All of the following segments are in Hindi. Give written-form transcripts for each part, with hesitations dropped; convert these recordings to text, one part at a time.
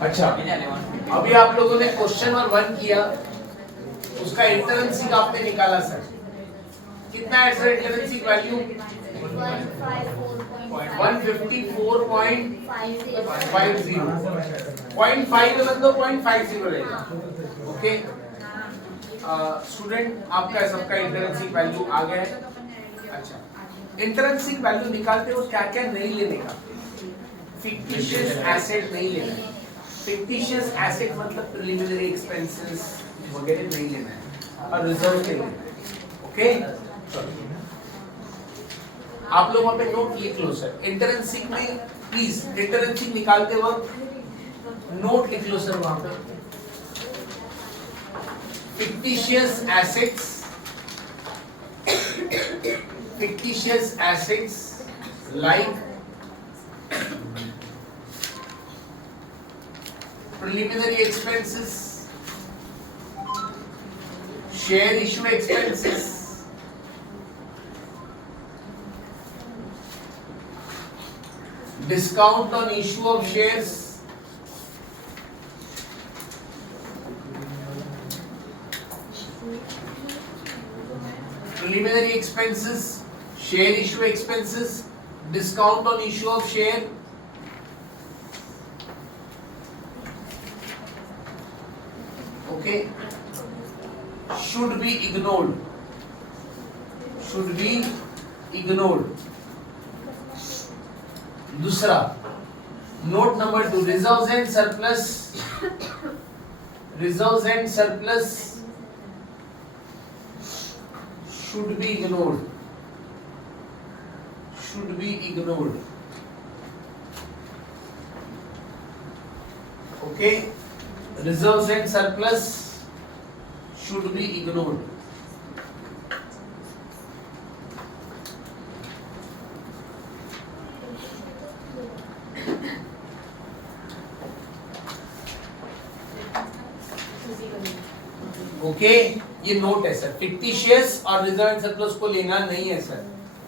अच्छा, अभी आप लोगों ने क्वेश्चन नंबर 1 किया, उसका इंटरेंसिक आपने निकाला सर। कितना है सर इंटरेंसिक वैल्यू? 154.50। 0.5 में मतलब 0.50 रहेगा। ओके स्टूडेंट, आपका सबका इंटरेंसिक वैल्यू आ गया है। अच्छा, इंटरेंसिक वैल्यू निकालते हो क्या क्या नहीं लेने का? फिक्टिशियस एसेट नहीं लेना है। फिक्टिशियस एसेट मतलब प्रिलिमिनरी एक्सपेंसेस वगैरह नहीं लेना है और रिजर्व नहीं लेना है। ओके, आप लोग वहां पे नोट लिख लो सर। इंटरेंसिक में प्लीज इंटरेंसिक निकालते वक्त नोट लिख लो सर वहां पे। fictitious assets like preliminary expenses, share issue expenses, discount on issue of shares, preliminary expenses, share issue expenses, discount on issue of share, okay, should be ignored. दूसरा note number 2, reserves and surplus should be ignored. Okay, reserves and surplus should be ignored. Okay, ये नोट है सर। फिक्टिशियस और रिजर्व एंड सरप्लस को लेना नहीं है सर।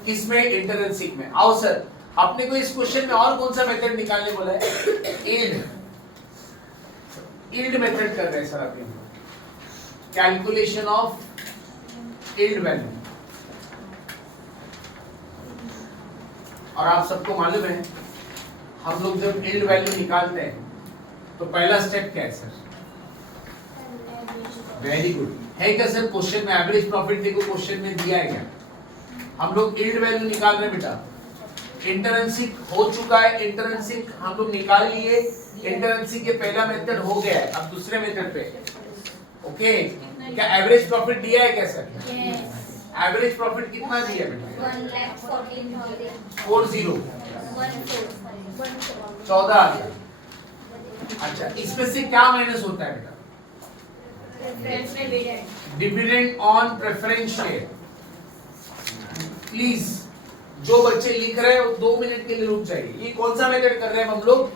किसमें? इंटरेंसिक में। आओ सर, आपने को इस क्वेश्चन में और कौन सा मेथड निकालने बोला है? यील्ड मेथड कर रहे हैं सर आप। Calculation of yield value. और आप सबको मालूम है, हम लोग जब यील्ड वैल्यू निकालते हैं तो पहला स्टेप क्या है सर? वेरी गुड है क्या सर? क्वेश्चन में एवरेज प्रॉफिट देखो, क्वेश्चन में दिया है क्या? हम लोग यील्ड वैल्यू निकाल रहे हैं बेटा। इंटरेंसिक हो चुका है, इंटरेंसिक हम लोग निकाल लिए। इंटरेंसिक के पहला मेथड हो गया है, अब दूसरे मेथड पे। ओके, क्या एवरेज प्रॉफिट दिया है क्या सर? एवरेज प्रॉफिट कितना दिया बेटा? 14,000। अच्छा, इसमें से क्या माइनस होता है बेटा? Dividend on preference share. Please जो बच्चे लिख रहे हैं वो 2 मिनट के लिए रुक जाइए। ये कौन सा मेथड कर रहे हैं हम लोग?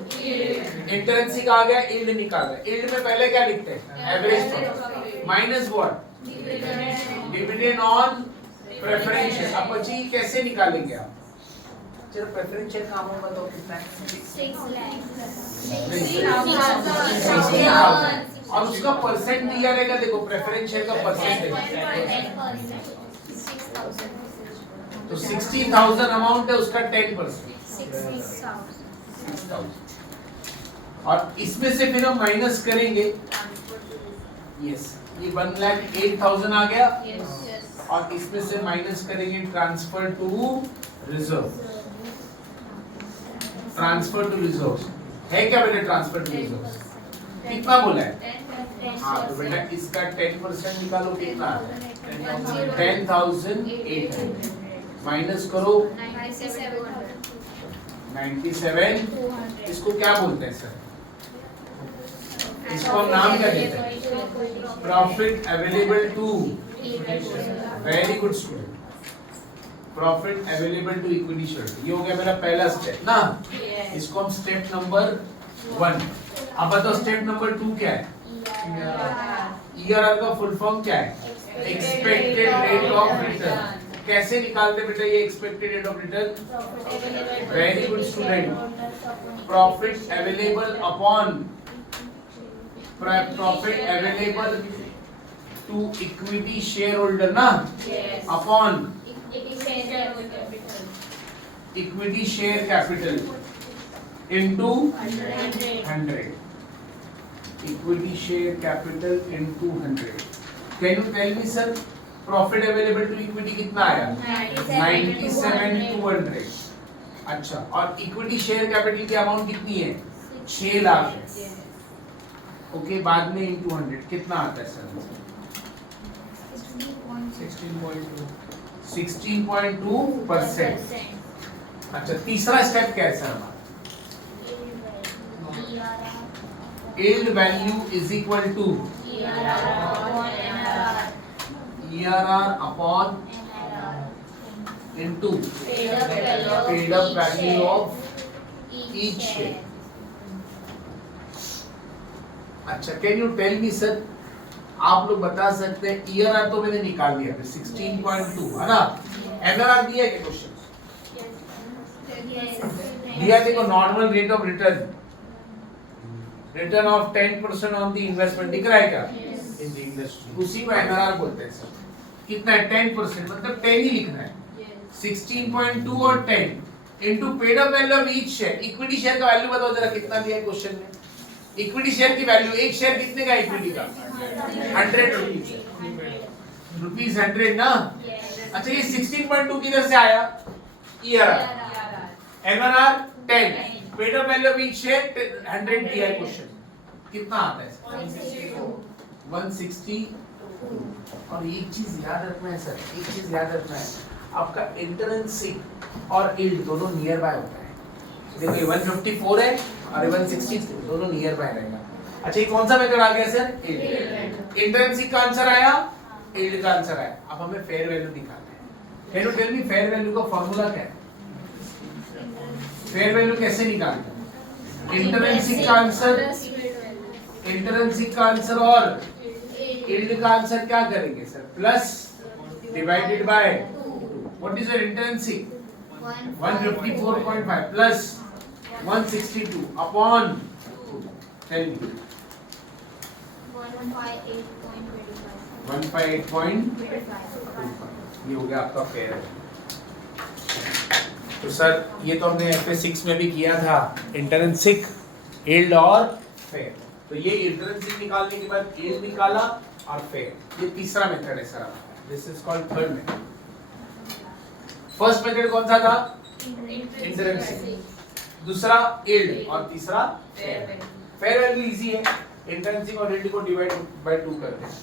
इंटरेंसिक आ गया, यील्ड निकाल रहे हैं। यील्ड में पहले क्या लिखते हैं? Average minus what? Dividend on preference share. अब बच्चे कैसे निकालेंगे आप? चलो प्रेफरेंस शेयर का अमाउंट बताओ कितना है? 6,000। और उसका परसेंट दिया रहेगा, देखो प्रेफरेंस शेयर का परसेंटेज। तो 60,000 अमाउंट है, उसका 10%। 6,000। और इसमें से फिर हम माइनस करेंगे। यस, ये 1,08,000 आ गया। और इसमें से माइनस करेंगे transfer to reserve. Transfer to reserve है क्या बेटा? ट्रांसफर टू रिजर्व कितना बोला है? हाँ, तो बेटा इसका 10% निकालो। कितना? 10,800 माइनस करो 97। इसको क्या बोलते हैं सर? इसको नाम क्या देते हैं? Profit available to. Very good student, profit available to equity share. ये हो गया मेरा पहला स्टेप ना। इसको हम स्टेप नंबर 1। अब बताओ स्टेप नंबर 2 क्या है? ईआरआर का फुल फॉर्म क्या है? Expected rate of return. कैसे निकालते बेटा ये expected rate of return? Very good student, profit available upon profit available to equity share holder ना, upon equity share capital into 100. Equity share capital into 100. Can you tell me sir, profit available to equity कितना आया? 97,200. अच्छा, और इक्विटी शेयर कैपिटल की अमाउंट कितनी है? 6 लाख है. ओके, बाद में into 100 कितना आता है सर? 16.2%. अच्छा, तीसरा स्टेप क्या है सर हमारा? Yield value is equal to ERR upon into paid up value of each share. अच्छा, can you tell me sir, आप लोग बता सकते हैं ERR तो मैंने निकाल दिया 16.2 है ना, MRR दिया है क्या क्वेश्चन? दिया, देखो normal rate of return, return of 10% on the investment दिख रहा है क्या? इन द इंडस्ट्री, उसी को एमआरआर बोलते हैं सर. कितना है? 10%, मतलब 10 ही लिखना है. 16.2 और 10 into paid up value of each share. Equity share का वैल्यू बताओ जरा कितना दिया है क्वेश्चन में? इक्विटी शेयर की वैल्यू, एक शेयर कितने का इक्विटी का? 100 रुपीस 100 ना. अच्छा, ये 16.2 किधर से आया? ERR. MRR 10, paid up value of each share 100 दिया है क्वेश्चन. कितना आता है? 160. और एक चीज याद रखना है सर, एक चीज याद रखना है, आपका इंट्रिंसिक और यील्ड दोनों नियर बाय होता है. देखो ये 154 है और 160 दोनों नियर बाय रहेगा. अच्छा, ये कौन सा मेथड आ गया सर? इंट्रिंसिक का आंसर आया, यील्ड का आंसर आया. अब हमें फेयर वैल्यू निकालना है. Can you tell me fair value का फार्मूला क्या है? फेयर वैल्यू कैसे निकालते हैं? इंट्रिंसिक का आंसर और यील्ड का आंसर क्या करेंगे sir? Plus divided by, what is your intrinsic? 154.5 plus 162 upon, tell me 158.25. ये हो गया आपका फेयर. तो सर ये तो हमने FA6 में भी किया था, इंट्रिंसिक, यील्ड और फेयर. तो ये इंट्रिंसिक निकालने के बाद यील्ड निकाला और फेयर. ये तीसरा मेथड है सर हमारा. This is called third method. First method कौन सा था? इंट्रिंसिक. दूसरा यील्ड और तीसरा फेयर. फेयर वैल्यू इजी है, इंट्रिंसिक और यील्ड को डिवाइड बाय 2 करते हैं.